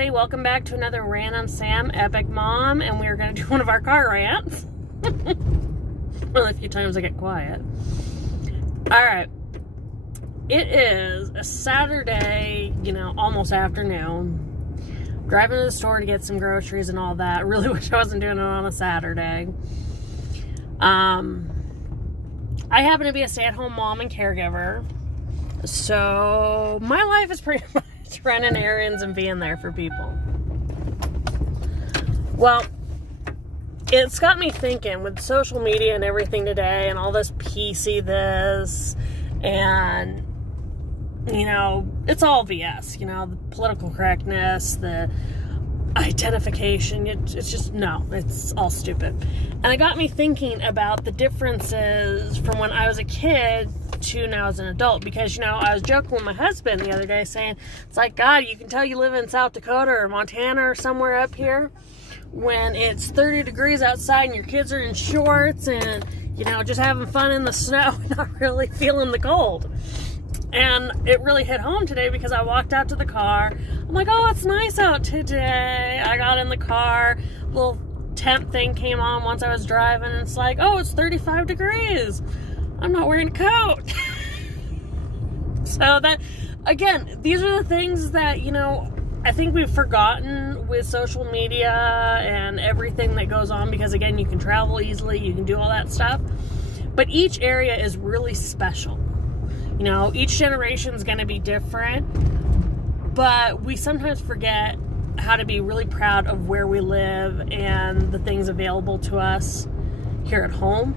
everybody, welcome back to another Rant on Sam, Epic Mom, and we're going to do one of our car rants. Well, a few times I get quiet. Alright, it is a Saturday, almost afternoon. Driving to the store to get some groceries and all that. I really wish I wasn't doing it on a Saturday. I happen to be a stay-at-home mom and caregiver, so my life is pretty much running errands and being there for people. Well, it's got me thinking with social media and everything today and all this PC this and it's all BS, the political correctness, the identification, it's just, no, it's all stupid. And it got me thinking about the differences from when I was a kid to now as an adult, because I was joking with my husband the other day saying, it's like, God, you can tell you live in South Dakota or Montana or somewhere up here when it's 30 degrees outside and your kids are in shorts and just having fun in the snow and not really feeling the cold. And it really hit home today because I walked out to the car. I'm like, oh, it's nice out today. I got in the car, little temp thing came on once I was driving, and it's like, oh, it's 35 degrees. I'm not wearing a coat. So that, again, these are the things that, I think we've forgotten with social media and everything that goes on, because again, you can travel easily, you can do all that stuff. But each area is really special. Each generation is going to be different, but we sometimes forget how to be really proud of where we live and the things available to us here at home.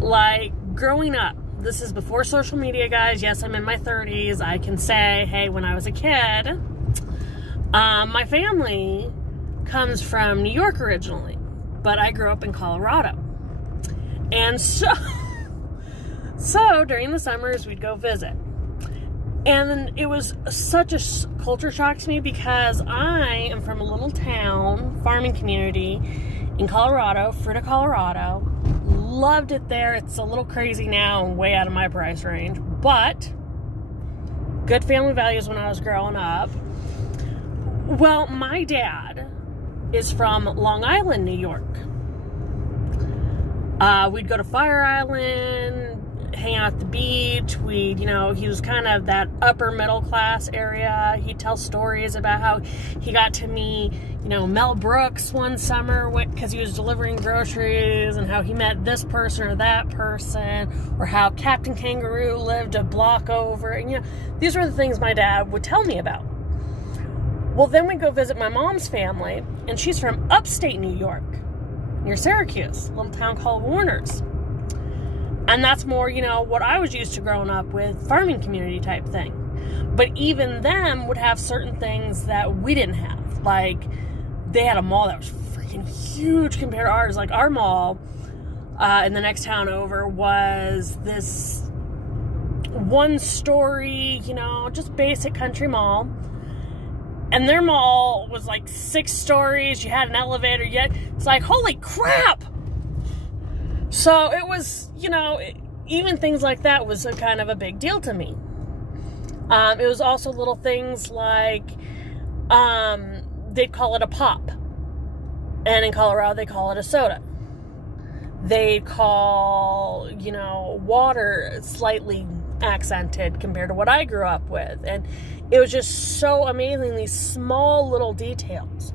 Like growing up, this is before social media, guys. Yes, I'm in my 30s. I can say, hey, when I was a kid, my family comes from New York originally, but I grew up in Colorado. And so during the summers, we'd go visit. And it was such a culture shock to me because I am from a little town, farming community in Colorado, Fruita, Colorado. Loved it there. It's a little crazy now and way out of my price range, but good family values when I was growing up. Well, my dad is from Long Island, New York. We'd go to Fire Island, hang out at the beach. He was kind of that upper middle class area. He'd tell stories about how he got to meet, Mel Brooks one summer because he was delivering groceries, and how he met this person or that person, or how Captain Kangaroo lived a block over. And, these were the things my dad would tell me about. Well, then we go visit my mom's family, and she's from upstate New York, near Syracuse, a little town called Warners. And that's more, what I was used to growing up with, farming community type thing. But even them would have certain things that we didn't have. Like, they had a mall that was freaking huge compared to ours. Like, our mall in the next town over was this one-story, just basic country mall. And their mall was like 6 stories. You had an elevator. Yet it's like, holy crap! So it was, even things like that was a kind of a big deal to me. It was also little things like, they'd call it a pop. And in Colorado, they call it a soda. They'd call, water slightly accented compared to what I grew up with. And it was just so amazing, these small little details.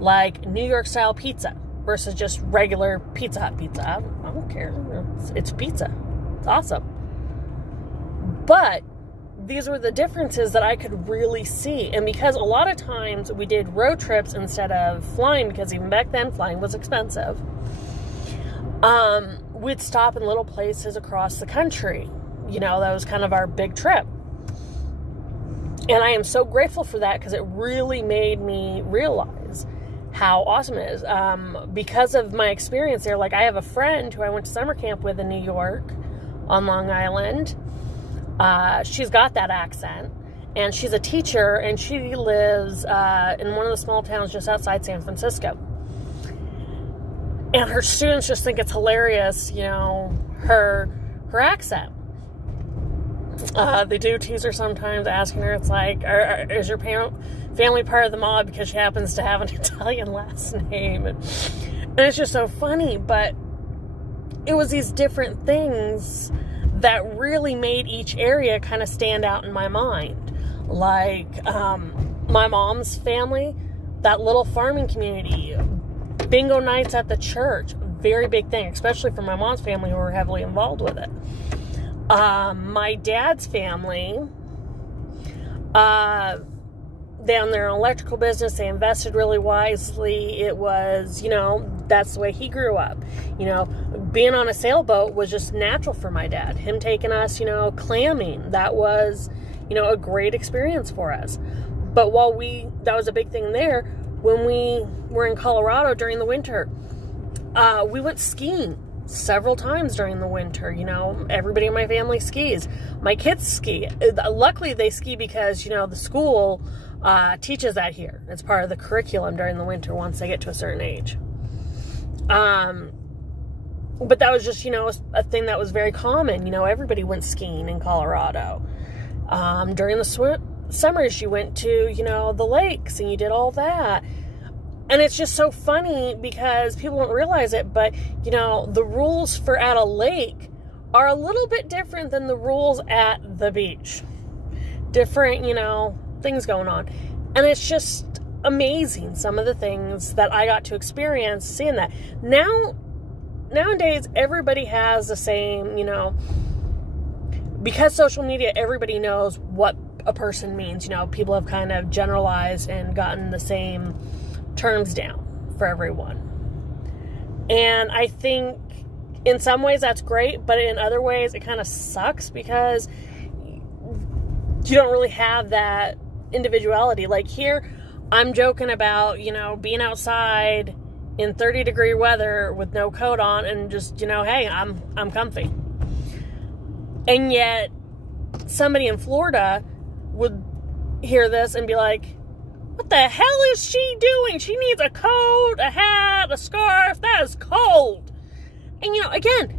Like New York style pizza versus just regular Pizza Hut pizza. I don't care. It's pizza. It's awesome. But these were the differences that I could really see. And because a lot of times we did road trips instead of flying, because even back then flying was expensive, we'd stop in little places across the country. That was kind of our big trip. And I am so grateful for that, because it really made me realize how awesome it is. Because of my experience there, like I have a friend who I went to summer camp with in New York on Long Island. She's got that accent, and she's a teacher, and she lives in one of the small towns just outside San Francisco. And her students just think it's hilarious, her accent. They do tease her sometimes, asking her, it's like, is your family part of the mob because she happens to have an Italian last name. And it's just so funny, but it was these different things that really made each area kind of stand out in my mind. Like, my mom's family, that little farming community, bingo nights at the church, very big thing, especially for my mom's family who were heavily involved with it. My dad's family, they own their electrical business. They invested really wisely. It was, that's the way he grew up. Being on a sailboat was just natural for my dad. Him taking us, clamming, that was, a great experience for us. But that was a big thing there, when we were in Colorado during the winter, we went skiing several times during the winter. Everybody in my family skis. My kids ski. Luckily, they ski because, the school teaches that here. It's part of the curriculum during the winter once they get to a certain age. But that was just, a thing that was very common. Everybody went skiing in Colorado. During the summers, you went to, the lakes and you did all that. And it's just so funny because people don't realize it, but, the rules for at a lake are a little bit different than the rules at the beach. Different, things going on. And it's just amazing, some of the things that I got to experience seeing that. Nowadays, everybody has the same, because social media, everybody knows what a person means. People have kind of generalized and gotten the same terms down for everyone. And I think in some ways that's great, but in other ways it kind of sucks because you don't really have that individuality. Like here, I'm joking about, being outside in 30-degree weather with no coat on and just, hey, I'm comfy. And yet somebody in Florida would hear this and be like, what the hell is she doing? She needs a coat, a hat, a scarf. That is cold. And, again,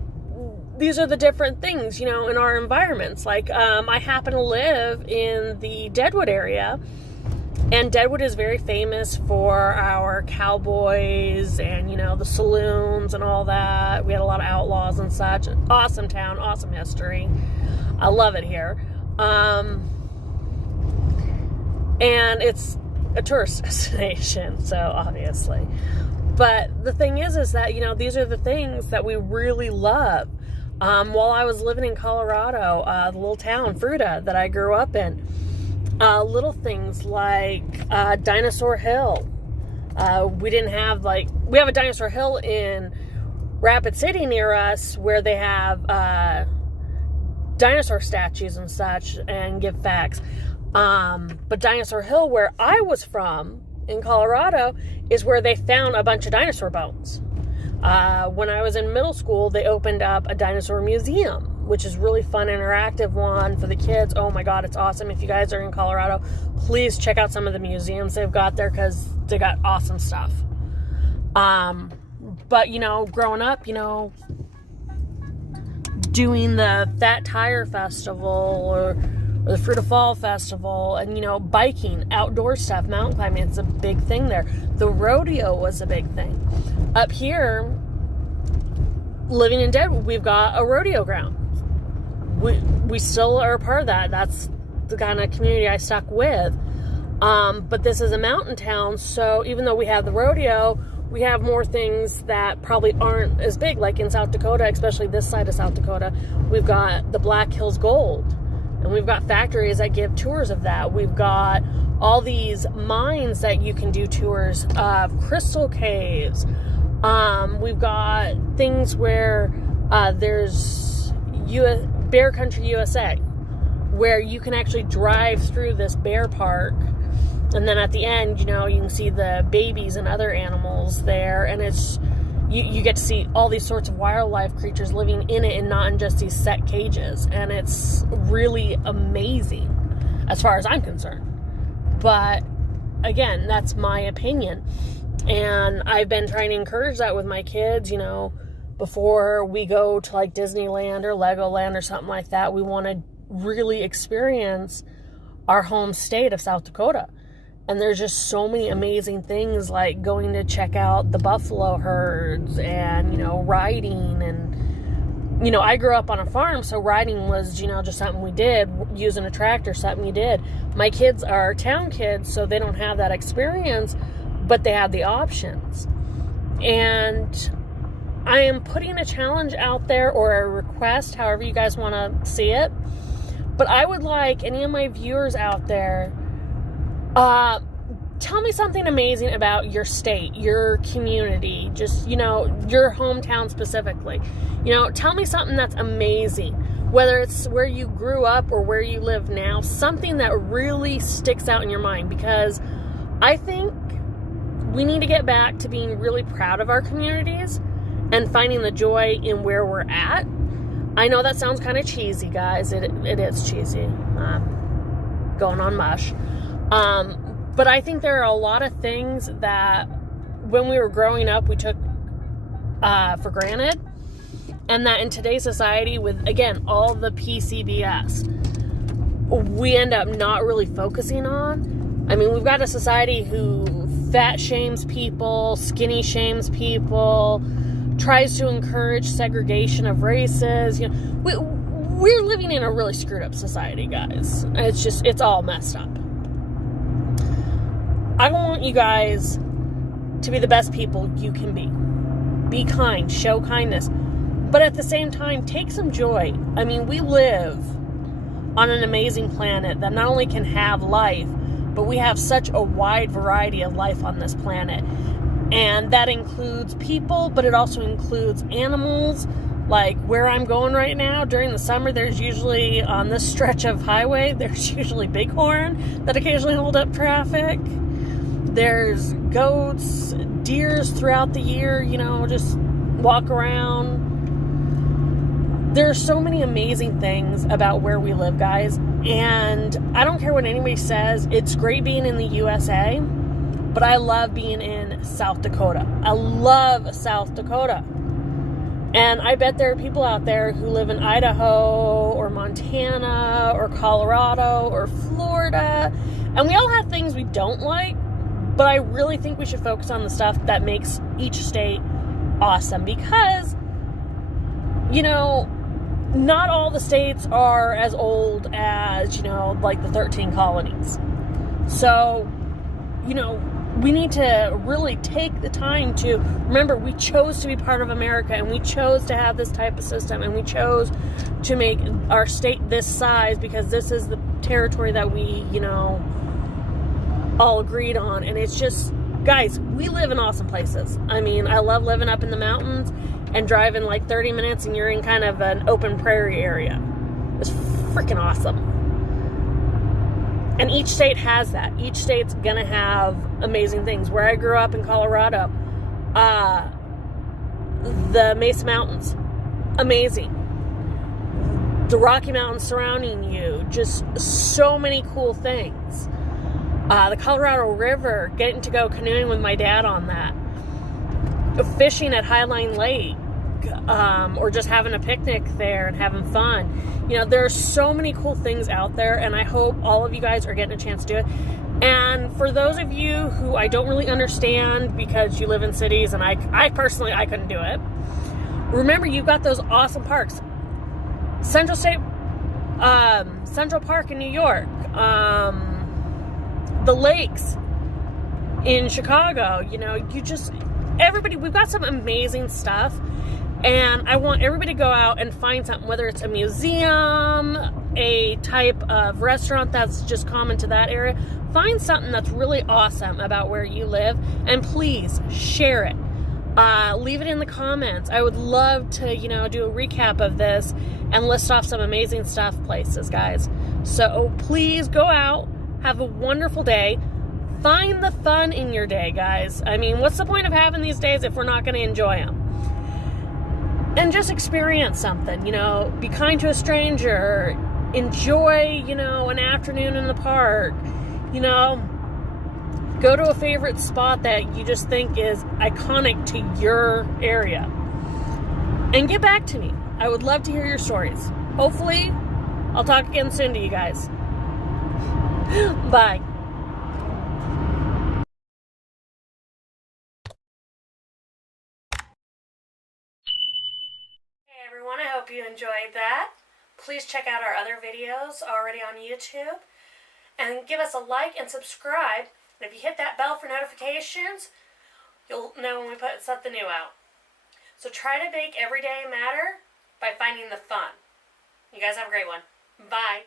these are the different things, in our environments. Like, I happen to live in the Deadwood area, and Deadwood is very famous for our cowboys and, the saloons and all that. We had a lot of outlaws and such. Awesome town, awesome history. I love it here. And it's a tourist destination, so obviously. But the thing is that, these are the things that we really love. While I was living in Colorado, the little town, Fruita, that I grew up in, little things like Dinosaur Hill. We have a Dinosaur Hill in Rapid City near us where they have dinosaur statues and such and give facts. But Dinosaur Hill, where I was from in Colorado, is where they found a bunch of dinosaur bones. When I was in middle school, they opened up a dinosaur museum, which is really fun, interactive one for the kids. Oh my God, it's awesome. If you guys are in Colorado, please check out some of the museums they've got there because they got awesome stuff. But, growing up, doing the Fat Tire Festival or the Fruit of Fall Festival and, biking, outdoor stuff, mountain climbing, it's a big thing there. The rodeo was a big thing. Up here, living in Deadwood, we've got a rodeo ground. We still are a part of that. That's the kind of community I stuck with. But this is a mountain town, so even though we have the rodeo, we have more things that probably aren't as big. Like in South Dakota, especially this side of South Dakota, we've got the Black Hills Gold. And we've got factories that give tours of that. We've got all these mines that you can do tours of, crystal caves. We've got things where there's Bear Country USA, where you can actually drive through this bear park. And then at the end, you can see the babies and other animals there. And it's you get to see all these sorts of wildlife creatures living in it and not in just these set cages. And it's really amazing as far as I'm concerned. But again, that's my opinion. And I've been trying to encourage that with my kids, before we go to like Disneyland or Legoland or something like that. We want to really experience our home state of South Dakota. And there's just so many amazing things, like going to check out the buffalo herds and, riding. And, I grew up on a farm, so riding was, just something we did. Using a tractor, something you did. My kids are town kids, so they don't have that experience, but they have the options. And I am putting a challenge out there, or a request, however you guys want to see it. But I would like any of my viewers out there, tell me something amazing about your state, your community, just, your hometown specifically. Tell me something that's amazing, whether it's where you grew up or where you live now, something that really sticks out in your mind, because I think we need to get back to being really proud of our communities and finding the joy in where we're at. I know that sounds kind of cheesy, guys. It is cheesy. Going on mush. But I think there are a lot of things that when we were growing up, we took for granted. And that in today's society, with, again, all the PCBS, we end up not really focusing on. I mean, we've got a society who fat shames people, skinny shames people, tries to encourage segregation of races. We're living in a really screwed up society, guys. It's all messed up. I want you guys to be the best people you can be. Be kind, show kindness, but at the same time, take some joy. I mean, we live on an amazing planet that not only can have life, but we have such a wide variety of life on this planet. And that includes people, but it also includes animals. Like where I'm going right now, during the summer, there's usually, on this stretch of highway, there's usually bighorn that occasionally hold up traffic. There's goats, deers throughout the year, just walk around. There are so many amazing things about where we live, guys. And I don't care what anybody says. It's great being in the USA, but I love being in South Dakota. I love South Dakota. And I bet there are people out there who live in Idaho or Montana or Colorado or Florida. And we all have things we don't like, but I really think we should focus on the stuff that makes each state awesome. Because, not all the states are as old as, like the 13 colonies. So, we need to really take the time to remember we chose to be part of America, and we chose to have this type of system, and we chose to make our state this size because this is the territory that we, all agreed on. And it's just, guys, we live in awesome places. I mean, I love living up in the mountains and driving like 30 minutes and you're in kind of an open prairie area. It's freaking awesome. And each state has that. Each state's gonna have amazing things. Where I grew up in Colorado, the Mesa Mountains, amazing. The Rocky Mountains surrounding you, just so many cool things. The Colorado River, getting to go canoeing with my dad on that. Fishing at Highline Lake, or just having a picnic there and having fun. There are so many cool things out there, and I hope all of you guys are getting a chance to do it. And for those of you who I don't really understand because you live in cities, and I personally, I couldn't do it. Remember, you've got those awesome parks. Central Park in New York, the lakes in Chicago, everybody, we've got some amazing stuff, and I want everybody to go out and find something, whether it's a museum, a type of restaurant that's just common to that area. Find something that's really awesome about where you live, and please share it. Leave it in the comments. I would love to, do a recap of this and list off some amazing stuff places, guys. So please go out, have a wonderful day. Find the fun in your day, guys. I mean, what's the point of having these days if we're not going to enjoy them? And just experience something, be kind to a stranger, enjoy, an afternoon in the park, go to a favorite spot that you just think is iconic to your area. And get back to me. I would love to hear your stories. Hopefully, I'll talk again soon to you guys. Bye. hope you enjoyed that. Please check out our other videos already on YouTube. And give us a like and subscribe. And if you hit that bell for notifications, you'll know when we put something new out. So try to make every day matter by finding the fun. You guys have a great one. Bye.